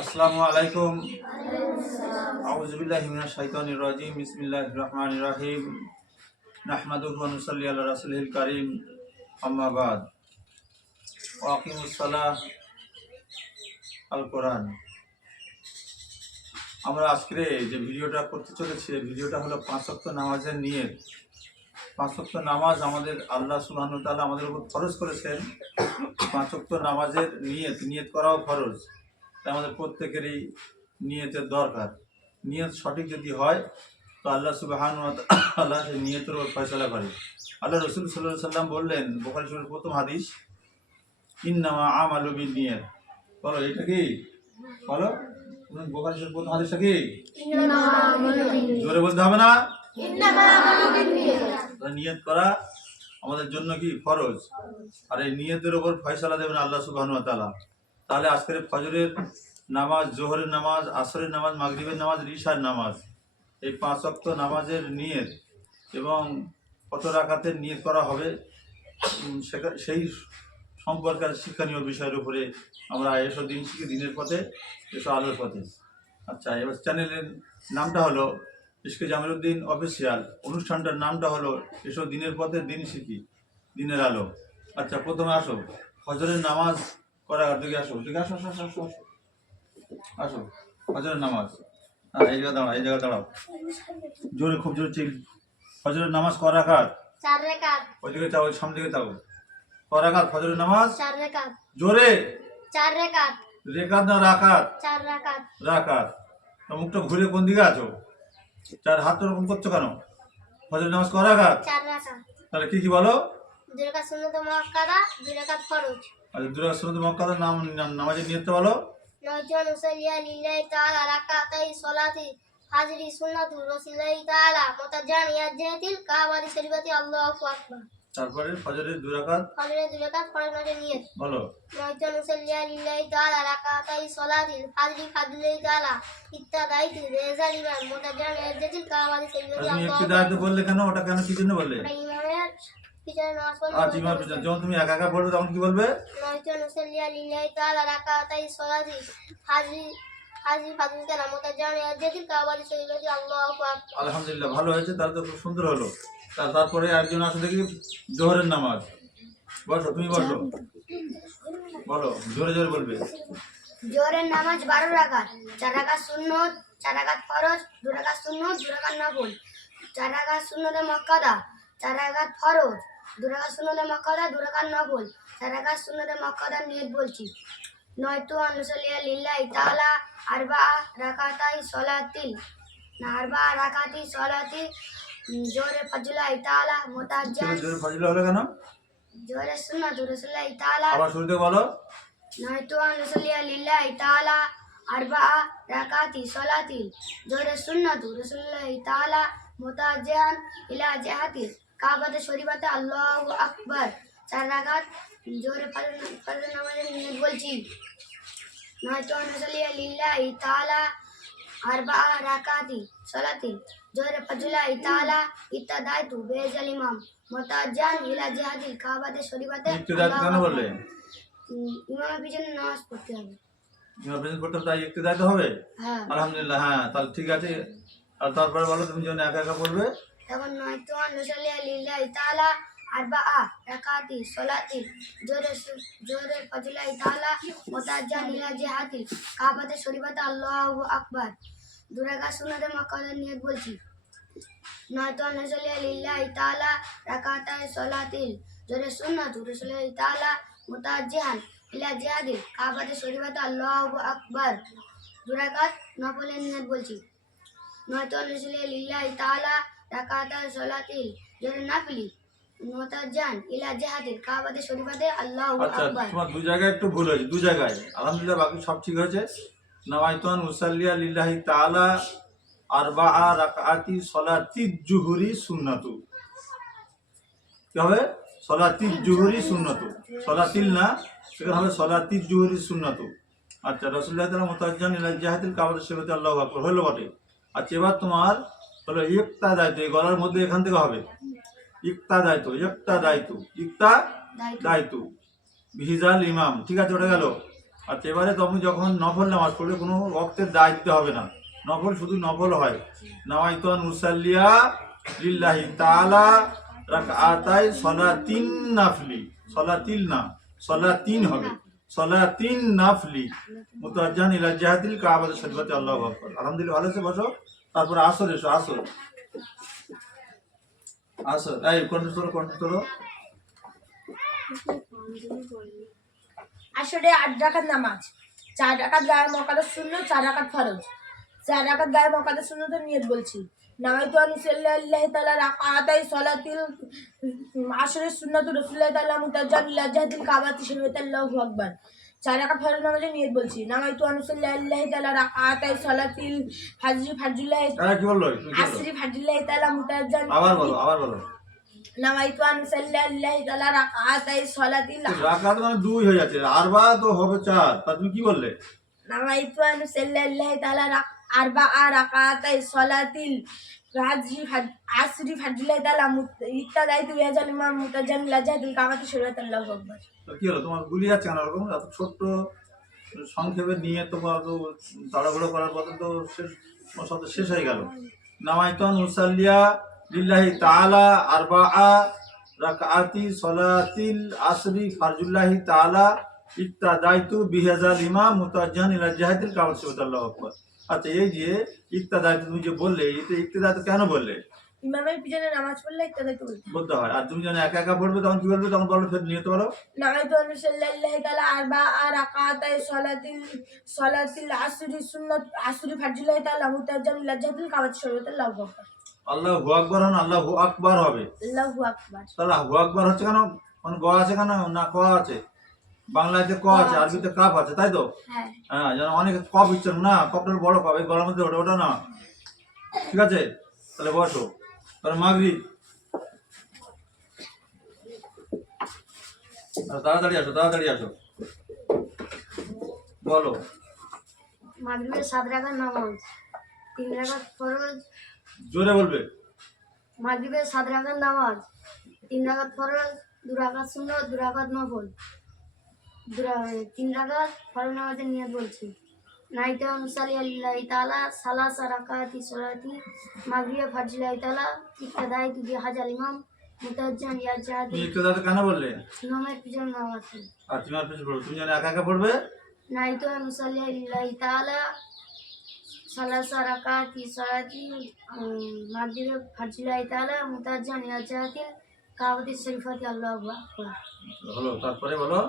আসসালামু আলাইকুম। আউযু বিল্লাহি মিনাশ শাইতানির রাজিম। বিসমিল্লাহির রহমানির রহিম। নাহমাদুহু ওয়া নুসাল্লি আলা রাসূলিল কারীম। আম্মা বাদ। ওয়া আকিমুস সালাহ। আল কোরআন। আমরা আজকে যে ভিডিওটা করতে চলেছি, ভিডিওটা হলো 5 ওয়াক্ত নামাজের নিয়ত। 5 ওয়াক্ত নামাজ আমাদের আল্লাহ সুবহানাহু ওয়া তাআলা আমাদের উপর ফরজ করেছেন। 5 ওয়াক্ত নামাজের নিয়ত করাও ফরজ। তাই আমাদের প্রত্যেকেরই নিয়তের দরকার। নিয়ত সঠিক যদি হয় তো আল্লাহ সুবহানাহু ওয়া তাআলা সেই নিয়তের উপর ফয়সালা করে। আল্লাহ রাসূল সাল্লাল্লাহু আলাইহি সাল্লাম বললেন, বুখারী শরীফের প্রথম হাদিস, ইন্নামা আমালু বিন্নিয়াত। বলো এটা কি? বলো, বুখারী শরীফের প্রথম হাদিসটা কি? ইন্নামা আমালু বিন্নিয়াত। জোরে বলতে হবে না? ইন্নামা আমালু বিন্নিয়াত। নিয়ত করা আমাদের জন্য কি ফরজ, আর এই নিয়তের উপর ফয়সালা দেবেন আল্লাহ সুবহানাহু ওয়া তাআলা। তাহলে আজকের ফজরের নামাজ, জোহরের নামাজ, আসরের নামাজ, মাগরিবের নামাজ, ইশার নামাজ, এই 5 ওয়াক্ত নামাজের নিয়ত এবং কত রাকাতের নিয়ত করা হবে সেই সম্পর্কে শিক্ষণীয় বিষয়ের উপরে আমরা এসো দিন শিখি, দিনের পথে এসো আলোর পথে। আচ্ছা, এবার চ্যানেলের নামটা হলো ইশকে জামিলউদ্দিন অফিসিয়াল। অনুষ্ঠানটার নামটা হলো এসো দিনের পথে, দিন শিখি, দিনের আলো। আচ্ছা, প্রথমে আসো ফজরের নামাজ করা দিকে আসো, আসো আসো আসো আসো আসো ফজরের নামাজ। হ্যাঁ, এই জায়গা দাঁড়াও, এই জায়গা দাঁড়াও, জোরে, খুব জোরে চিল। ফজরের নামাজ ক রাকাত? 4 রাকাত। ওই দিকে চাও, ওই সামনে দিকে চাও। ক রাকাত ফজরের নামাজ? 4 রাকাত। জোরে। 4 রাকাত। রেকাত না রাকাত? 4 রাকাত। রাকাত। তো মুখটা ঘুরে কোন দিকে আছো? 4 হাত ওরকম করছো কেন? ফজরের নামাজ ক রাকাত? 4 রাকাত। তাহলে কি কি বলো? 2 রাকাত সুন্নাত মুআক্কাদা, 2 রাকাত ফরজ। আর 2 রাকাত সুন্নাত মুআক্কাদা নামাজের নিয়তটা বলো। নয়জন উসাল্লিয়া লিল্লাহি তাআলা রাকাতাই সলাতি হাজরি সুন্নাতু রাসূলিল্লাহি তাআলা মুতাজানিয়াত জাতিল কাবাতি শরীফাতি আল্লাহু আকবার। তারপরে ফজরের 2 রাকাত, ফজরের 2 রাকাত ফরজ নামাজের নিয়ত বলো। নয়জন উসাল্লিয়া লিল্লাহি তাআলা রাকাতাই সলাতি হাজরি ফাদলিল্লাহি তাআলা ইত্তাদাইতু রেজাল ইমাম মুতাজানিয়াত জাতিল কাবাতি শরীফাতি তুমি আল্লাহু ইবতিদাতে বললে কেন? ওটা কেন, কি জন্য বললে? আকবার। ইমামের পিছনে নামাজ পড়লে আর ইমাম পিছনে যখন তুমি একা একা পড়বে তখন কি বলবে? নয়জন উসাল্লিয়া লিল্লাহি তাআলা রাকাতাই সলাতি হাজরি ফাদলিল্লাহি তাআলা মুতাজানিয়াত জাতিল কাবাতি শরীফাতি আল্লাহু আকবার। আলহামদুলিল্লাহ, ভালো হয়েছে, তাহলে তো খুব সুন্দর হলো। তারপরে একজন আছে দেখি জোহরের নামাজ। বসো, তুমি বসো, বলো, জোরে জোরে বলবে। জোহরের নামাজ 12 রাকাত, 4 রাকাত সুন্নত, 4 রাকাত ফরজ, 2 রাকাত সুন্নত, 2 রাকাত নফল, 4 রাকাত সুন্নতে মুআক্কাদা, 4 রাকাত ফরজ, 2 রাকাত সুন্নতে মুআক্কাদা, 2 রাকাত নফল, 4 রাকাত সুন্নতে মুআক্কাদার নিয়ত বলছি। নয়তো আনুসাল্লিয়া লিল্লাহি তাআলা আরবা রাকাতাই সলাতিল আরবা রাকাতি সলাতি জোহরে ফাজলিল্লাহি তাআলা মুতাজ্জান। জোরে ফাজিল হলো কেন? জোহরে সুন্নাত রাসূলিল্লাহি তাআলা। আবার শুরুতে বলো। নয়তো আনুসাল্লিয়া লিল্লাহি তাআলা আরবা রাকাতি সলাতিল জোহরে সুন্নাতু রাসূলিল্লাহি তাআলা মুতাজ্জান ইলা জিহাতি কাবাতে শরীফাতে আল্লাহু আকবার। 4 রাকাত জোহরে ফজর নামাজের নিয়ত বলছি। নয়তো আনুসাল্লিয়া লিল্লাহি তাআলা আরবা রাকাতি সলাতিল জোহরে ফাজলিল্লাহি তাআলা ইত্তাদাইতু বেজাল ইমাম মুতাজ্জান ইলা জিহাতিল কাবাতে শরীফাতে। ইবতিদাত কেন বললে? ইমামের পিছনে নামাজ পড়তে হবে। ইমাম প্রেজেন্ট করতে তাই ইবতিদাতে হবে? হ্যাঁ। আলহামদুলিল্লাহ, হ্যাঁ, তাহলে ঠিক আছে। আর তারপরে বলো, তুমি যখন একা একা পড়বে। তখন নয়তো আনুসাল্লিয়া লিল্লাহি তাআলা আরবা রাকাতি সলাতিল জোহরে ফাজলিল্লাহি তাআলা মুতাজ্জান ইলা জিহাতিল কাবাতে শরীফাতে আল্লাহু আকবার। 2 রাকাত সুন্নাতে মুআক্কাদার নিয়ত বলছি। নয়তো আনুসাল্লিয়া লিল্লাহি তাআলা রাকাতাই সলাতিল জোহরে সুন্নাতু রাসূলিল্লাহি তাআলা মুতাজ্জান ইলা জিহাতিল কাবাতে শরীফাতে আল্লাহু আকবার। 2 রাকাত নফলের নিয়ত বলছি। নয়তো আনুসাল্লিয়া লিল্লাহি তাআলা রাকাতাই সলাতিল জোহরে নাফলি মুতাজ্জান ইলা জিহাতিল কাবাতে শরীফাতে আল্লাহু আচ্ছা, আকবার। তোমার 2 জায়গায় একটু ভুল হয়েছে, 2 জায়গায়। আলহামদুলিল্লাহ, বাকি সব ঠিক হয়েছে। নাওয়াইতুন উসাল্লিয়া লিল্লাহি তাআলা আরবা রাকাতি সলাতিজ জুহরি সুন্নাতু। কি হবে? সলাতিজ জুহরি সুন্নাতু, সলাতিল না, সেখানে হবে সলাতিজ জুহরি সুন্নাতু। আচ্ছা, রাসূলুল্লাহ তাআলা মুতাজ্জান ইলা জিহাতিল কাবাতি শরীফাতে আল্লাহু আকবার হলো বটে। আচ্ছা, এবার তোমার হলো ইক্তাদাইতু, এই গলার মধ্যে এখান থেকে হবে ইক্তাদাইতু, ইক্তাদাইতু, ইক্তাদাইতু বিহিজাল ইমাম। ঠিক আছে, ওটা গেল। আচ্ছা, এবারে তুমি যখন নফল নামাজ পড়বে কোনো ওয়াক্তের দায় দিতে হবে না, নফল শুধু নফল হয়। নাওয়াইতু আন উসাল্লিয়া লিল্লাহি তাআলা রাকআতাই সলাতিন নাফলি, সলাতিল না, সলাতিন হবে, সলাতিন নাফলি মুতাওয়াজ্জিহান ইলা জিহাতিল কাবাতি শরীফাতি। আল্লাহু আকবার। আলহামদুলিল্লাহ, ভালো আছে, বসো। তারপরে আসর এসো, আসর, আসর। এই কন্ট্রোল করো, কন্ট্রোল করো। আসরে 8 রাকাত নামাজ, 4 রাকাত গায়ে মকাদে সুন্নাত, 4 রাকাত ফরজ। 4 রাকাত গায়ে মকাদে সুন্নাতের নিয়ত বলছি। নামাইতু আন সাল্লাল্লাহু তাআলা রাকাতাই সালাতিল আসরে সুন্নাতু রাসূলুল্লাহ তাআলা মুতাজ্জান ইলা জিহাতিল কাবাতি শরীফাতি। আল্লাহু আকবার। 4 রাকাত ফরজ নামাজের নিয়ত বলছি। নামাইতু আন সাল্লাল্লাহু তাআলা রাকাতাই সালাতিল ফাজরুল্লাহ কি বললো? আসরি ফাজরুল্লাহ তাআলা মুতাজ্জান। আবার বলো, আবার বলো। নামাইতু আন সাল্লাল্লাহু তাআলা রাকাতাই সালাতিল রাকাত মানে 2 হয়ে যাচ্ছে, আরবা তো হবে 4। তা তুমি কি বললে? নামাইতু আন সাল্লাল্লাহু তাআলা আরবাআ রাকাতাই সালাতিল আসরি ফাজরুল্লাহ তাআলা ইত্তাদাইতু বিহাযাল ইমাম মুতাজ্জান ইলা জিহাতিল কাবাতি শরীফাতি। আল্লাহু আকবার। তো কি হলো, তোমার গুলি যাচ্ছে কেন এরকম? এত ছোট্ট সংক্ষেপে নিয়ে তোমার তো তাড়াহুড়ো করার পথে তো শেষ, শব্দ শেষ হয়ে গেল। নামাইতুন মুসাল্লিয়া লিল্লাহি তাআলা আরবাআ রাকাআতি সলাতিল আসরি ফারজুল্লাহি তাআলা ইত্তাদাইতু বিহাযাল ইমাম মুতাওয়াজ্জিহান ইলা জিহাতিল কাবাতি শরীফাতি। আল্লাহু আকবার। আচ্ছা, এই যে ইত্তাদাইতু তুমি যে বললে, এটা ইত্তাদাইতু কেন বললে? ইমামের পিছনে নামাজ পড়লে ইত্তাদাইতু বলতে হয়। আর তুমি যখন একা একা পড়বে তখন কি বলবে? তখন বলো, ফের নিয়ত বলো। নামাইতু আন সাল্লাল্লাহু তাআলা আরবাআ রাকাতাই সালাতিল আসরি ফাজরুল্লাহ তাআলা মুতাজ্জান ইলা জিহাতিল কাবাতি শরীফাতি। আল্লাহু আকবার। আল্লাহু আকবার হন, আল্লাহু আকবার হবে। আল্লাহু আকবার। তাহলে আল্লাহু আকবার হচ্ছে কেন? মানে গ আছে কেন না ক আছে? বাংলাতে ক আছে, আরবিতে কাফ আছে, তাই তো? হ্যাঁ। হ্যাঁ, যেন অনেক কফ ইচ্ছে না, কফটার বড় কফ, এই গলার মধ্যে ওটা ওটা না, ঠিক আছে? তাহলে বসো। তাহলে মাগরিব, তাড়াতাড়ি আসো, তাড়াতাড়ি আসো, বলো। মাগরিবের 7 রাকাত নামাজ, 3 রাকাত ফরজ। জোরে বলবে। মাগরিবের 7 রাকাত নামাজ, 3 রাকাত ফরজ, 2 রাকাত সুন্নাত, 2 রাকাত নফল। 3 রাকাত ফরজ নামাজের নিয়ত বলছি। নাইতু আন উসাল্লিয়া লিল্লাহি তাআলা সালাসা রাকাতি সলাতি মাগরিব ফাজরুল্লাহ তাআলা ইত্তাদাইতু বিহাযাল ইমাম মুতাওয়াজ্জিহান ইলা তুমি জিহাতিল। ইক্তেদাতে কেন বললে? ইমামের পিছনে নামাজ পড়ি। আর তুমি আর পিছনে পড়বে, তুমি যেন একা একা পড়বে। নাইতু আন উসাল্লিয়া লিল্লাহি তাআলা সালাসা রাকাতি সলাতি মাগরিব ফাজরুল্লাহ তাআলা মুতাওয়াজ্জিহান ইলা জিহাতিল কাবাতি শরীফাতি। আল্লাহু আকবার। হলো, তারপরে বলো।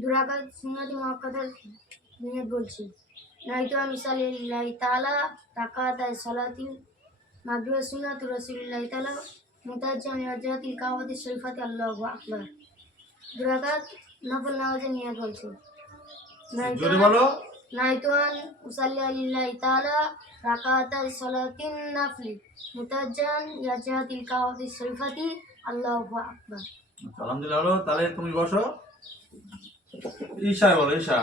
2 রাকাত সুন্নাতি মুআক্কাদার নিয়ত বলছি। নাইতু আন উসাল্লিয়া লিল্লাহি তাআলা রাকাতাই সালাতিল মাগরিব সুন্নাতু রাসূলিল্লাহি তাআলা মুতাওয়াজ্জিহান ইলা জিহাতিল কাবাতি শরীফাতি। আল্লাহু আকবার। 2 রাকাত নফল নামাজের নিয়ত বলছি। জোরে বলো। নাইতু আন উসাল্লিয়া লিল্লাহি তাআলা রাকাতাই সালাতিন নাফলি মুতাওয়াজ্জিহান ইলা জিহাতিল কাবাতি শরীফাতি। আল্লাহু আকবার। আলহামদুলিল্লাহ, হলো। তাহলে তুমি বসো। ঈশা বলো, ঈশা।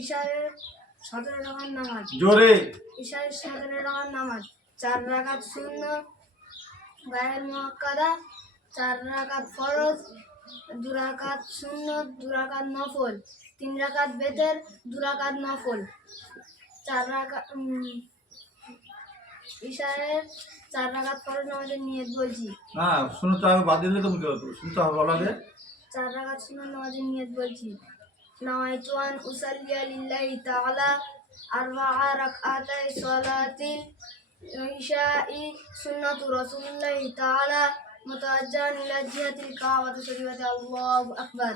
ইশারের 17 রাকাত নামাজ, জোরে। ইশারের 17 রাকাত নামাজ, 4 রাকাত সুন্নাত গায়ের মুআক্কাদা, 4 রাকাত ফরজ, 2 রাকাত সুন্নাত, 2 রাকাত নফল, 3 রাকাত বেতের, 2 রাকাত নফল। 4 রাকাত ইশারের 4 রাকাত ফরজ নামাজের নিয়ত বলছি। না, শুনতে হবে, বাদ দিলে তুমি কি হতো? শুনতে হবে, বলো আগে। 4 রাকাত সুন্নাত নামাজের নিয়ত বলছি। নাওয়াইতু আন উসাল্লিয়া লিল্লাহি তাআলা আরবাআ রাকাতাই সালাতিল ইশাই সুন্নাতু রাসূলিল্লাহি তাআলা মুতাওয়াজ্জিহান ইলা জিহাতিল কাবাতি শরীফাতি। আল্লাহু আকবার।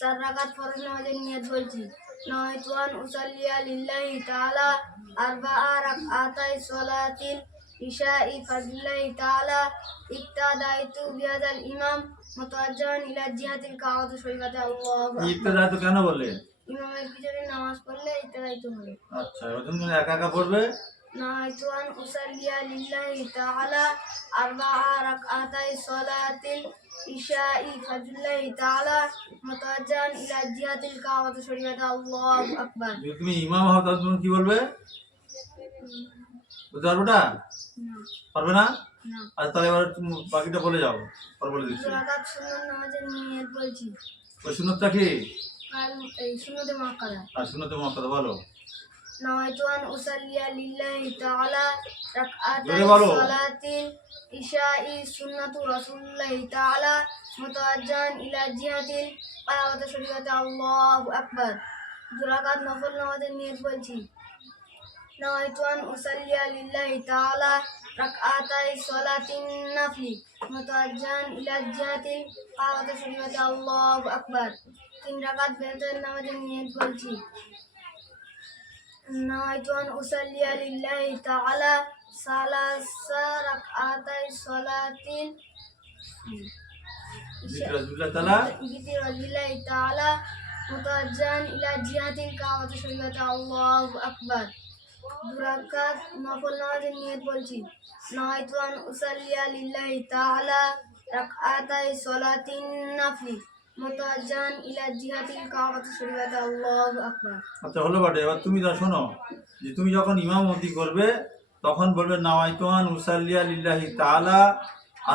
4 রাকাত ফরজ নামাজের নিয়ত বলছি। নাওয়াইতু আন উসাল্লিয়া লিল্লাহি তাআলা আরবাআ রাকাতাই সালাতিল ইশাই ফাজরুল্লাহি তাআলা ইত্তাদাইতু বিহাযাল ইমাম মুতাওয়াজ্জিহান ইলা জিহাতিল কাবাতি শরীফাতি। আল্লাহু আকবার। ইক্তেদাতে কেন বললে? ইমামের পিছনে নামাজ পড়লে ইত্তাদাইতু হবে। আচ্ছা, এবার তুমি একা একা পড়বে। নাইতু আন উসাল্লিয়া লিল্লাহি তাআলা আরবাআ রাকাতাই সালাতিল ইশাই ফাজরুল্লাহি তাআলা মুতাওয়াজ্জিহান ইলা জিহাতিল কাবাতি শরীফাতি। আল্লাহু আকবার। যদি তুমি ইমাম হও তাহলে তুমি কি বলবে? বুঝতে পারবো না? না পারবে না? না আর তাহলে এবার তুমি বাকিটা বলে যাও, পর বলে দিচ্ছি। 2 রাকাত সুন্নত নামাজের নিয়ত বলছি। ওই সুন্নতটা কি? আর এই সুন্নতে মুআক্কাদা। আর সুন্নতে মুআক্কাদা বলো। নাওয়াইতু আন উসাল্লিয়া লিল্লাহি তাআলা রাকআতাই জোরে বলো। সালাতিল ইশাই সুন্নাতু রাসূলিল্লাহি তাআলা মুতাওয়াজ্জিহান ইলা জিহাতিল কাবাতি শরীফাতি আল্লাহু আকবার। 2 রাকাত নফল নামাজের নিয়ত বলছি। নাওয়াইতু আন উসাল্লিয়া লিল্লাহি তাআলা রাকআতাই সালাতিন নাফলি মুতাওয়াজ্জিহান ইলা জিহাতিল কাবাতি শরীফাতি আল্লাহু আকবার। 3 রাকাত বেতন নামাজের নিয়ত বলছি। نويت أن أصلي لله تعالى 3 ركعتي صلاة জিকির রাসূলুল্লাহ তাআলা بذكر لله تعالى متوجها إلى جهة الكعبة الشريفة الله أكبر. 2 রাকাত নফল নামাজের নিয়ত বলছি। نويت أن أصلي لله تعالى ركعتي صلاة النفل متوجها إلى جهة الكعبة الشريفة الله أكبر. আচ্ছা হলো বটে। এবার তুমি যা শোনো, যে তুমি যখন ইমামতি করবে তখন বলবে নাওয়াইতু আন উসাল্লিয়া লিল্লাহি তাআলা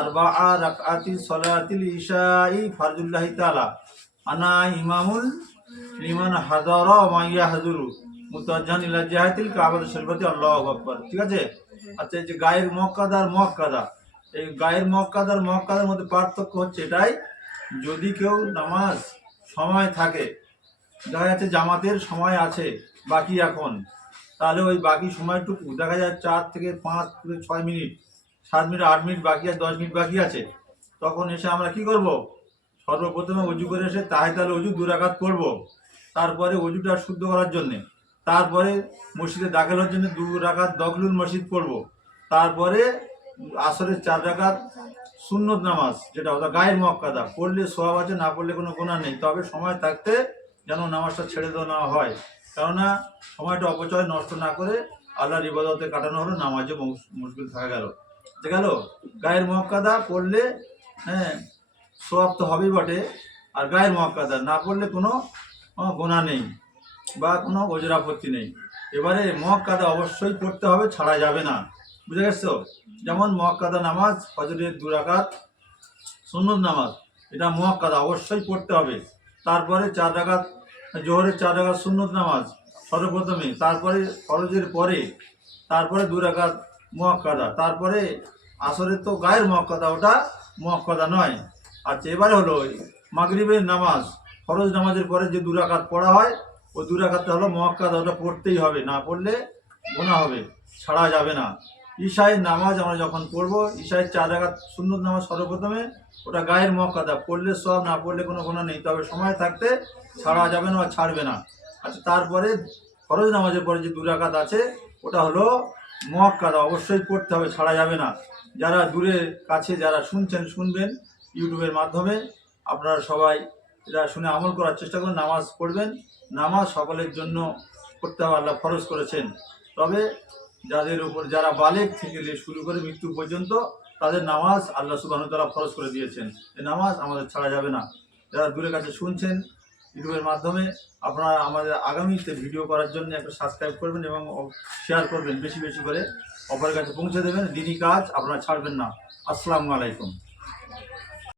আরবাআ রাকআতি সালাতিল ইশাই ফারজুল্লাহি তাআলা আনা ইমামুল লিমান হাযারা ওয়া মান ইয়াহযুরু মুতাওয়াজ্জিহান ইলা জিহাতিল কাবাতি শরীফাতি আল্লাহু আকবার। ঠিক আছে? আচ্ছা, এই যে গায়ের মুআক্কাদা আর মুআক্কাদা, এই গায়ের মুআক্কাদা আর মুআক্কাদার মধ্যে পার্থক্য হচ্ছে এটাই, যদি কেউ নামাজ সময় থাকে, দেখা যাচ্ছে জামাতের সময় আছে বাকি এখন, তাহলে ওই বাকি সময়টুকু দেখা যায় 4 থেকে 5 থেকে 6 মিনিট, 7 মিনিট, 8 মিনিট বাকি আছে, 10 মিনিট বাকি আছে, তখন এসে আমরা কি করব? সর্বপ্রথমে অজু করে এসে তাহিয়াতুল অজু 2 রাকাত পড়ব, তারপরে অজুটা শুদ্ধ করার জন্যে, তারপরে মসজিদে দাখিল হওয়ার জন্য 2 রাকাত দখলুল মসজিদ পড়ব, তারপরে আসরের 4 রাকাত সুন্নত নামাজ, যেটা ওটা গায়ের মুআক্কাদা, পড়লে সওয়াব আছে, না পড়লে কোনো গুনাহ নেই। তবে সময় থাকতে যেন নামাজটা ছেড়ে দেওয়া না হয়, কেননা সময়টা অপচয় নষ্ট না করে আল্লাহর ইবাদতে কাটানো হলো, নামাজে মুশকিল থাকা গেল। ঠিক গেল? গায়ের মুআক্কাদা পড়লে হ্যাঁ সওয়াব তো হবেই বটে, আর গায়ের মুআক্কাদা না পড়লে কোনো গুনাহ নেই বা কোনো ওজর আপত্তি নেই। এবারে মুআক্কাদা অবশ্যই পড়তে হবে, ছাড়া যাবে না। বুঝে গেছো? যেমন মুআক্কাদা নামাজ, ফজরের 2 রাকাত সুন্নত নামাজ, এটা মুআক্কাদা অবশ্যই পড়তে হবে। তারপরে 4 রাকাত জোহরের 4 রাকাত সুন্নত নামাজ সর্বপ্রথমে, তারপরে ফরজের পরে, তারপরে 2 রাকাত মুআক্কাদা, তারপরে আসরের তো গায়ের মুআক্কাদা, ওটা মুআক্কাদা নয়। আচ্ছা, এবারে হলো মাগরিবের নামাজ, ফরজ নামাজের পরে যে 2 রাকাত পড়া হয়, ওই 2 রাকাতটা হলো মুআক্কাদা, ওটা পড়তেই হবে, না পড়লে গুনাহ হবে, ছাড়া যাবে না। ঈশায়ের নামাজ আমরা যখন পড়বো, ঈশায়ের 4 রাকাত সুন্নত নামাজ সর্বপ্রথমে, ওটা গায়ের মুআক্কাদা, পড়লে সওয়াব, না পড়লে কোনো গুনাহ নেই, তবে সময় থাকতে ছাড়া যাবে না বা ছাড়বে না। আচ্ছা, তারপরে ফরজ নামাজের পরে যে 2 রাকাত আছে, ওটা হলো মুআক্কাদা, অবশ্যই পড়তে হবে, ছাড়া যাবে না। যারা দূরে কাছে যারা শুনবেন ইউটিউবের মাধ্যমে, আপনারা সবাই এটা শুনে আমল করার চেষ্টা করুন, নামাজ পড়বেন। নামাজ সকলের জন্য পড়তে হবে, আল্লাহ ফরজ করেছেন। তবে যাদের উপর, যারা বালেগ থেকে শুরু করে মৃত্যু পর্যন্ত, তাদের নামাজ আল্লাহ সুবহানাহু ওয়া তাআলা ফরজ করে দিয়েছেন। এই নামাজ আমাদের ছাড়া যাবে না। যারা দূরে কাছে শুনছেন ইউটিউবের মাধ্যমে, আপনারা আমাদের আগামীতে ভিডিও করার জন্য একটা সাবস্ক্রাইব করবেন এবং শেয়ার করবেন, বেশি বেশি করে অপরের কাছে পৌঁছে দেবেন। দিনই কাজ আপনারা ছাড়বেন না। আসসালামু আলাইকুম।